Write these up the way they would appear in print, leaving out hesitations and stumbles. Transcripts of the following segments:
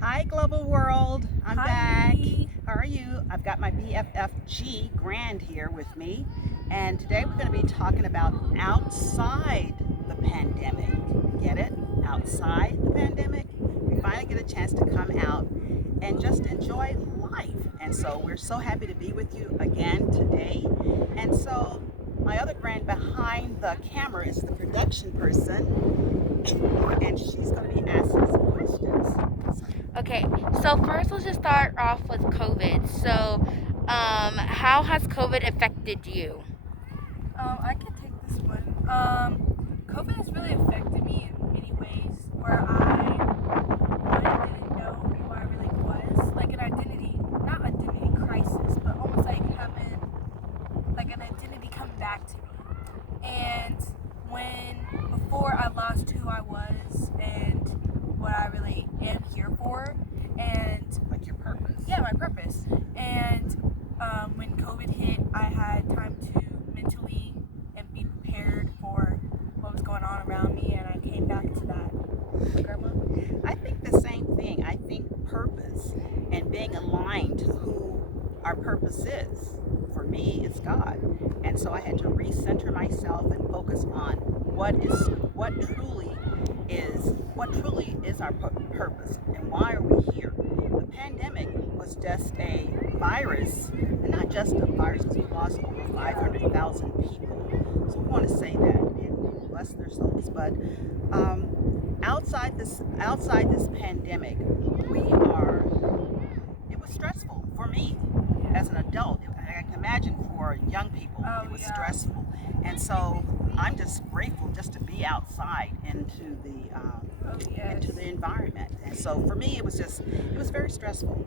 Hi, global world. I'm back. Hi. How are you? I've got my BFFG Grand here with me, and today we're going to be talking about outside the pandemic. Get it? Outside the pandemic. We finally get a chance to come out and just enjoy life. And so we're so happy to be with you again today. And so my other grand behind the camera is the production person, and she's going to be asking some questions. Okay, so first let's just start off with COVID. So, how has COVID affected you? I can take this one. COVID has really affected me in many ways where I didn't know who I really was. Like an identity, not identity crisis, but almost like having like an identity come back to me. And before I lost who I was and what I really am here for, and Like your purpose. yeah, my purpose. And when COVID hit, I had time to mentally and be prepared for what was going on around me, and I came back to that. Grandma? I think the same thing. I think purpose and being aligned to who our purpose is. For me, it's God. And so I had to recenter myself and focus on what truly is our purpose and why are we here. The pandemic was just a virus, and not just a virus, because we lost over 500,000 people. So we want to say that and bless their souls. But outside this pandemic, we are. It was stressful for me as an adult. I can imagine for young people, Oh, it was yeah. stressful, and so I'm just grateful just to be outside Oh, yes. into the environment. And so for me, it was very Yeah. stressful,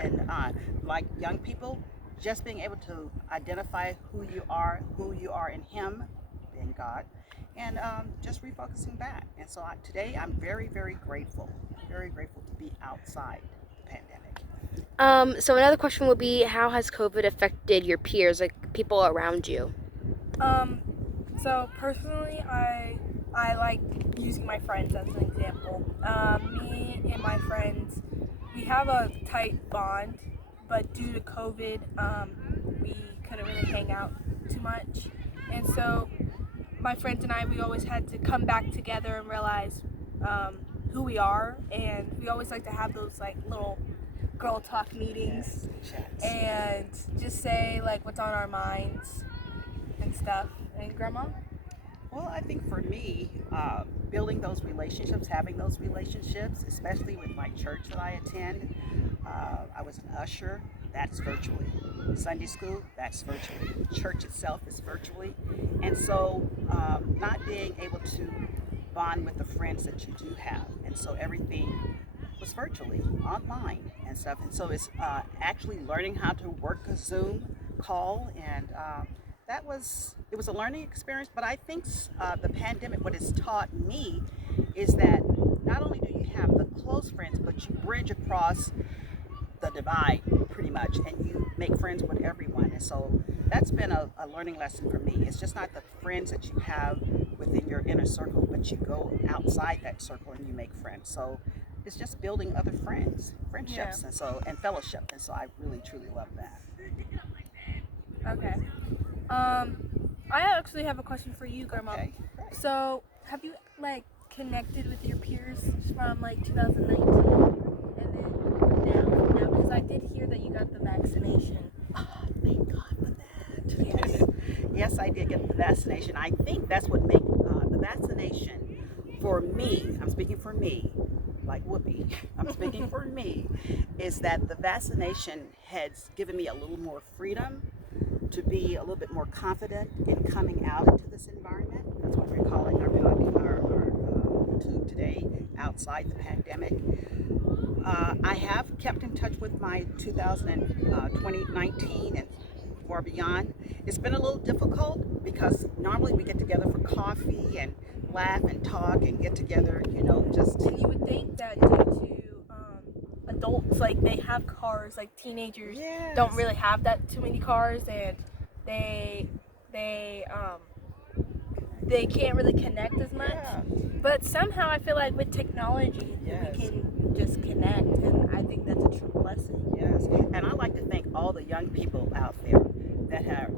and like young people, just being able to identify who you are in Him, in God, and just refocusing back. And so today, I'm very grateful to be outside the pandemic. So another question would be, how has COVID affected your peers, like people around you? Um, so personally, I like using my friends as an example. Me and my friends, we have a tight bond, but due to COVID, we couldn't really hang out too much, and so my friends and I, we always had to come back together and realize who we are, and we always like to have those like little girl talk meetings Yes, chats. and just say like what's on our minds and stuff. And grandma? Well, I think for me, building those relationships, having those relationships, especially with my church that I attend, I was an usher, that's virtually. Sunday school, that's virtually. Church itself is virtually. And so, not being able to bond with the friends that you do have. And so, everything was virtually, online and stuff. And so, it's actually learning how to work a Zoom call, and it was a learning experience. But I think the pandemic, what it's taught me, is that not only do you have the close friends, but you bridge across the divide pretty much, and you make friends with everyone. And so that's been a learning lesson for me. It's just not the friends that you have within your inner circle, but you go outside that circle and you make friends. So it's just building other friendships, Yeah. and fellowship. And so I really truly love that. Okay. Um, I actually have a question for you, grandma. Okay, great. So, have you like connected with your peers from like 2019 and then now? Because I did hear that you got the vaccination. Thank God for that. Yes. Yes, I did get the vaccination. I think that's what made the vaccination for me. I'm speaking for me, like Whoopi. I'm speaking for me. Is that the vaccination has given me a little more freedom to be a little bit more confident in coming out into this environment. That's what we're calling our YouTube today, outside the pandemic. I have kept in touch with my 2019 and or beyond. It's been a little difficult because normally we get together for coffee and laugh and talk and get together, just. And you would think that due to adults, like they have cars, like teenagers don't Yes. really have that too many cars, and they they um they can't really connect as much. Yeah. But somehow I feel like with technology, Yes. we can just young people out there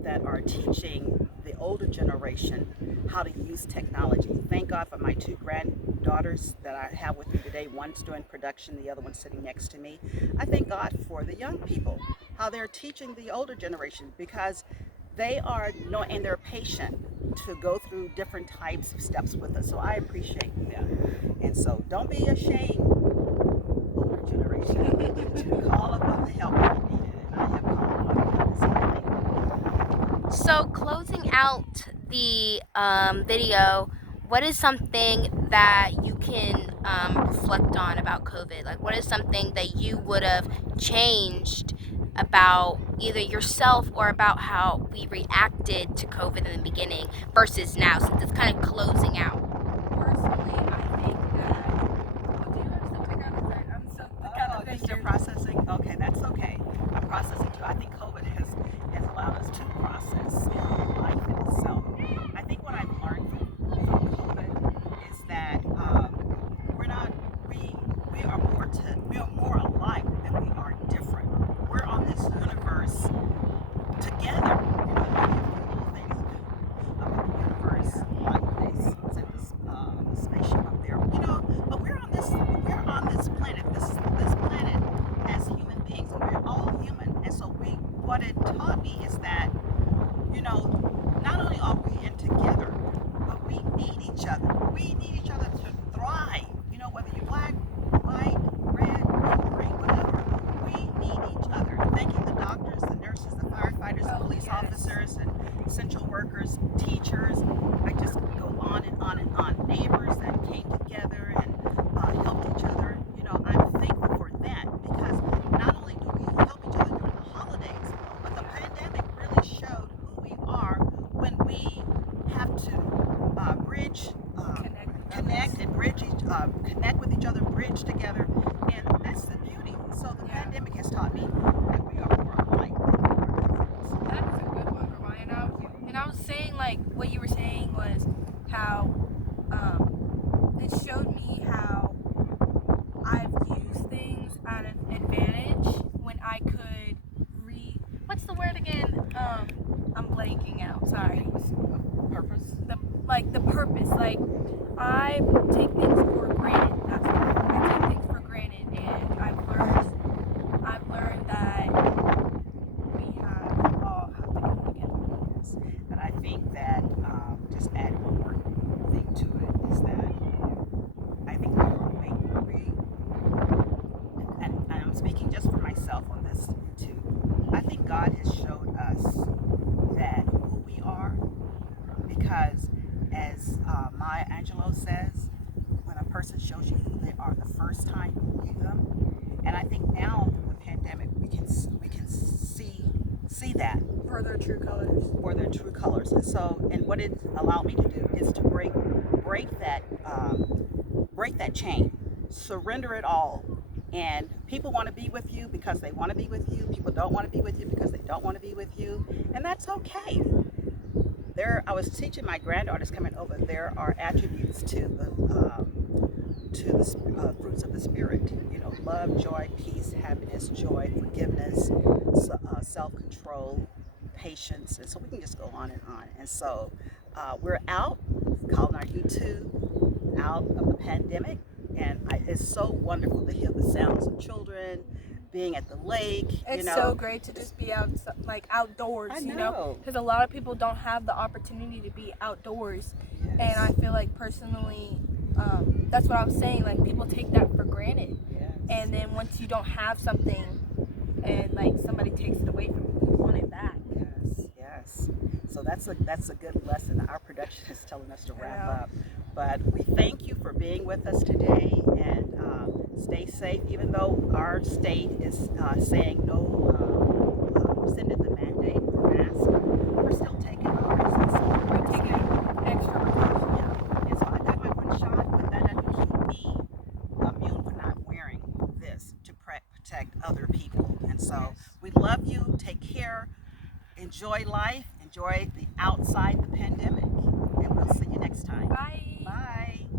that are teaching the older generation how to use technology. Thank God for my two granddaughters that I have with me today. One's doing production, the other one's sitting next to me. I thank God for the young people, how they're teaching the older generation, because they are and they're patient to go through different types of steps with us. So I appreciate them. And so don't be ashamed, older generation, to call upon the help if you need it. And I have called upon the help this evening. So, closing out the video, what is something that you can reflect on about COVID? Like, what is something that you would have changed about either yourself or about how we reacted to COVID in the beginning versus now, since it's kind of closing out? Personally, I think that. Do you have something on the side? I'm so Oh, you're still processing? Okay, that's okay. I'm processing too. I think COVID has allowed us to process life in itself. I think what I've learned from COVID is that we're not we are more alike than we are different. We're on this universe together. You know, maybe a few little things about the universe, like they said this spaceship up there. You know, but we're on this planet. This planet as human beings, and we're all human. And so what it taught me is that, you know, not only are we in together, but we need each other. We need each other to thrive. You know, whether you're black, white, red, green, whatever, we need each other. Thanking the doctors, the nurses, the firefighters, the police officers, and essential workers, teachers. I just go on and on and on. Neighbors that came together and helped each other. You know, I'm thankful for that, because not only do we help each other during the holidays, but the pandemic really showed who we are when we have to bridge, connect and connect with each other, bridge together, and that's the beauty. So the pandemic has taught me that we are more alike than we are different. That is a good one, Ryan. And I was saying, like, what you were saying was how it showed me how I've used things at an advantage when I could what's the word again? I'm blanking out. Sorry. Purpose. The purpose. Like, I take things for granted. That's the word. I take things for granted, and I've learned that we all have to come together. Yes. And I think that just add one more thing to it is that I think and I'm speaking just for myself on this too. I think God has showed us that who we are, because as Maya Angelou says, when a person shows you who they are the first time you meet them, and I think now through the pandemic we can see that For their true colors. for their true colors. And so, and what it allowed me to do is to break that chain, surrender it all. And people want to be with you because they want to be with you. People don't want to be with you because they don't want to be with you, and that's okay. I was teaching my granddaughters coming over. There are attributes to the fruits of the spirit. You know, love, joy, peace, happiness, joy, forgiveness, self-control, patience, and so we can just go on and on. And so we're out, calling our YouTube out of the pandemic, and it's so wonderful to hear the sounds of children being at the lake. It's so great to just be outdoors, you know, because a lot of people don't have the opportunity to be outdoors. Yes. And I feel like personally, that's what I was saying, like, people take that for granted. Yes. And then once you don't have something and like somebody takes it away from you, you want it back. Yes. So that's a good lesson our production is telling us to wrap Yeah. up. But we thank you for being with us today, and stay safe. Even though our state is saying no, rescinded the mandate for masks, we're still taking ours. And so We're taking extra precautions. yeah. And so I got my one shot, but that doesn't keep me immune for not wearing this to protect other people. And so we love you. Take care. Enjoy life. Enjoy the outside the pandemic. And we'll see you next time. Bye. Bye.